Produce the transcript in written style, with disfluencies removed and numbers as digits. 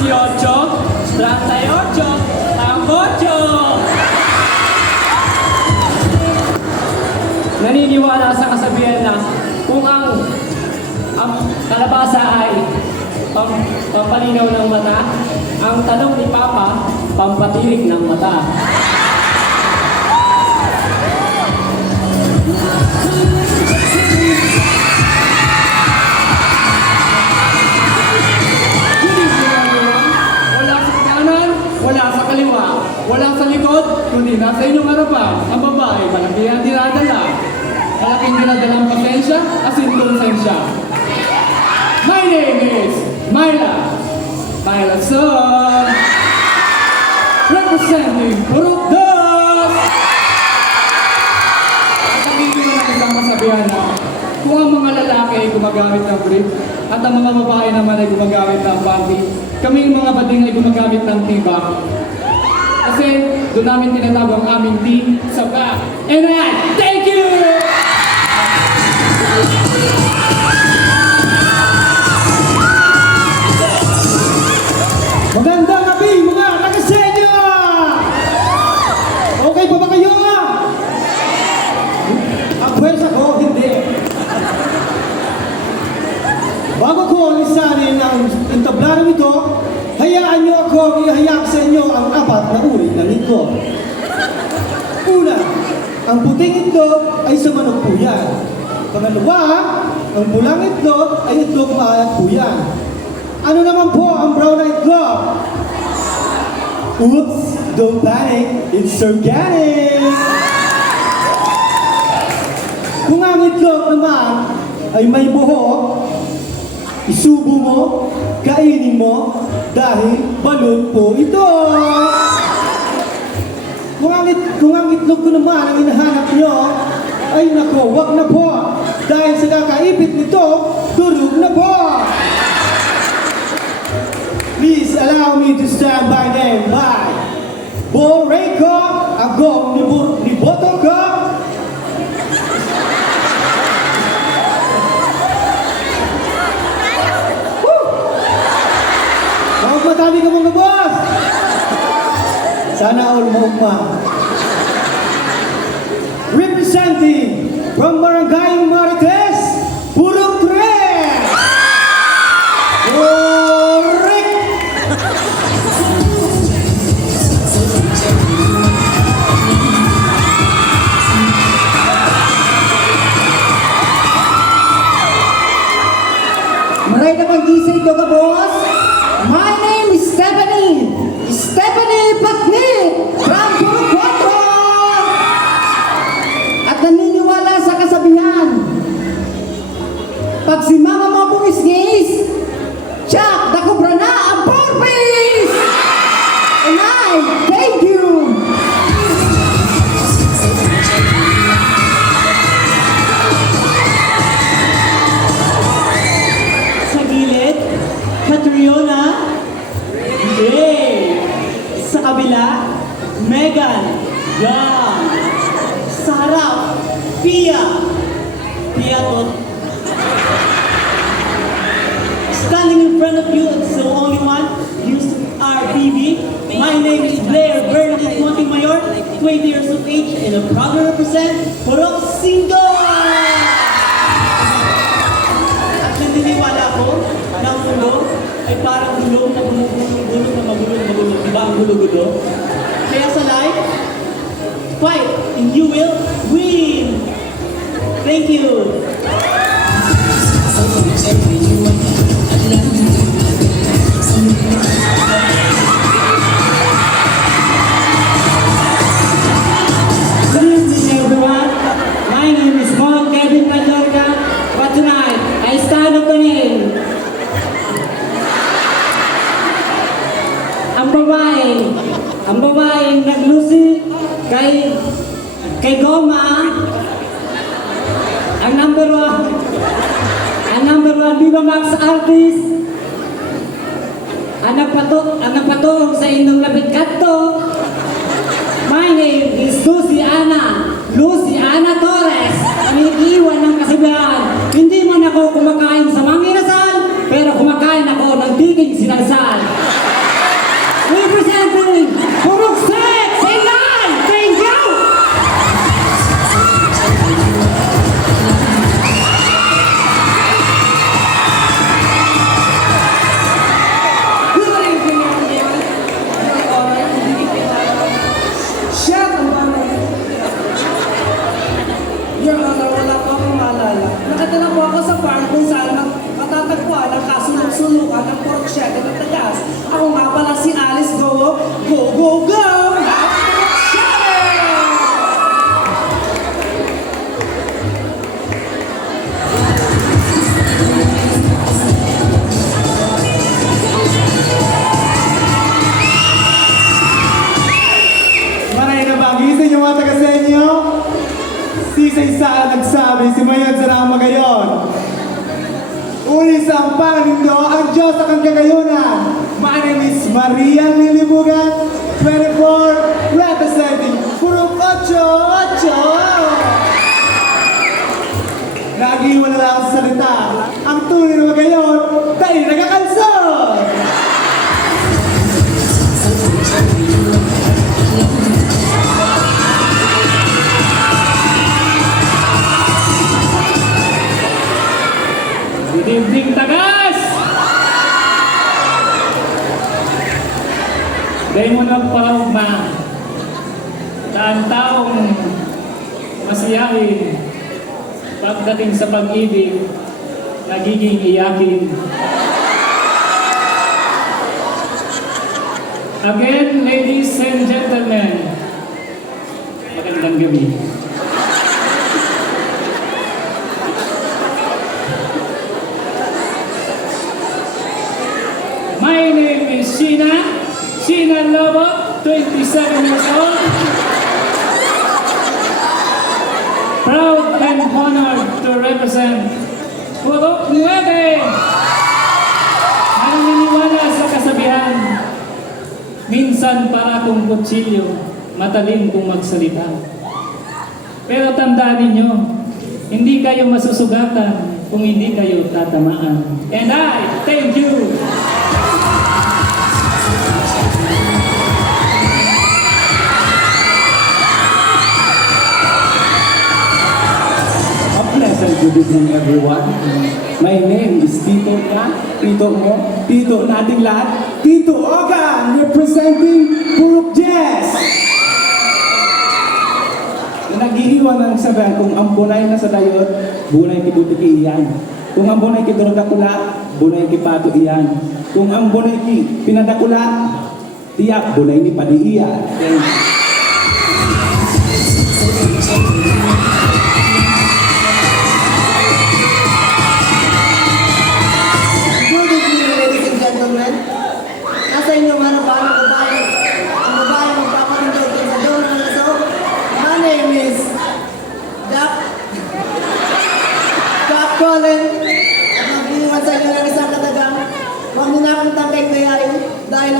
38, Tambocho! Naniniwala sa kasabihan na kung ang kalabasa ay pampalinaw ng mata, ang tanong ni Papa, pampatirik ng mata. Wala sa kaliwa, wala sa likod, kundi nasa inyong harapan. Ang babae, malaki ang dinadala. Malaking dinadala ang pasensya, asin konsensya. My name is Myla. Myla Son. Representing Purok Dos. At nakikita na isang kasabihan na kung ang mga lalaki ay gumagamit ng brief at ang mga babae naman ay gumagamit ng panty, kaming mga bading ay gumagamit ng tibak. Kasi doon namin tinatawag ang aming team sa back. And I thank you! Magandang gabi mga taga-Senya! Okay pa ba kayo? Ang pwersa ko, hindi. Bago ko alisanin ang entablarong ito, hayaan niyo ako ihayag sa inyo ang 4 na uri ng itlog. Una, ang puting itlog ay sa manok po yan. Pangalawa, ang pulang itlog ay itlog maalat po yan. Ano naman po ang brown na itlog? Oops, don't panic, it's organic! Kung ang itlog naman ay may buhok, isubo mo, kainin mo, dahil balon po ito. Kung ang itlog ko naman ang hinahanap nyo, ay nako, wag na po. Dahil sa kakaipit nito, durog na po. Please allow me to stand by them by Boreko, Agong ni Botoka. Matami ka mga boss! Sana all maugma. Representing from Barangay Marites, Purok 3! Rick! Maray na pag-gising ito ka, boss! My name is Stephanie Patni from Purok 4! At naniniwala sa kasabihan, pag si mama mo bungis-ngis, tsak, nakubra na ang purpose! And I thank you! Sa gilid, Catriona. Yay! Sa kabila, Megan. Yan! Sa harap, Pia. Pia to. Standing in front of you, it's the only one, used RBB. My name is Blair Bernadette Montemayor, 20 years of age, and I proudly represent Purok 5! At naniniwala ko na ang gulo ay parang gulong na magulong. Diba ang gulo-gulo? Kaya sa life, fight and you will win! Thank you! Good evening, everyone. My name is Paul Kevin Panorga, but tonight I stand up again. Ang babaeng naglusi kay Goma, ang number one Viva Max artist, ang nagpatulong sa inyong lapit kanto. My name is Lucy Ana Torres, ang iniiwan ng kasibahan. Hindi man ako kumakain sa manginasal, pero kumakain ako ng diging sinasal. go, go! Maray na bagising yung mga taga-senyo. Sisay sa nagsabi, si Mayon sa nang magayon. Uli sa ang pangalindo, ang Diyos sa kang kagayunan. My name is Maria Lilibugan, 24, representing Purok 8. Nag-iwan na lang sa salita. Ang tunay na magayon, tayo nagkakalsot! Good evening, Tagas! Dahil mo nagparaugma na ang taong masiyahin pagdating sa pag-ibig, nagiging iyakin. Again, ladies and gentlemen, magandang gabi. My name is Sheena Lobo, 27 years old. Proud and honored to represent Purok 9. Naniniwala sa kasabihan, minsan para kung kutsilyo, matalim kung magsalita. Pero tandaan ninyo, hindi kayo masusugatan kung hindi kayo tatamaan. And I thank you. Pleasant good evening everyone. My name is Tito ka, Tito mo, Tito nating lahat, Tito Ogan, representing Purok Jazz. Nag-iiwan ng sabihan kung ang bunay na sa dayot, bunay kitutiki iyan. Kung ang bunay kitudakula, bunay kipato iyan. Kung ang bunay ki pinadakula, tiyak bunay ni padi iyan. Good evening, ladies and gentlemen. Nasa inyo man ang babae. Ang babae magpapakintay din sa doon ng laso. My name is Jack Colin. At mag-iwan sa inyo ng isang katagang. Huwag niyo na akong tangkay kayain dahil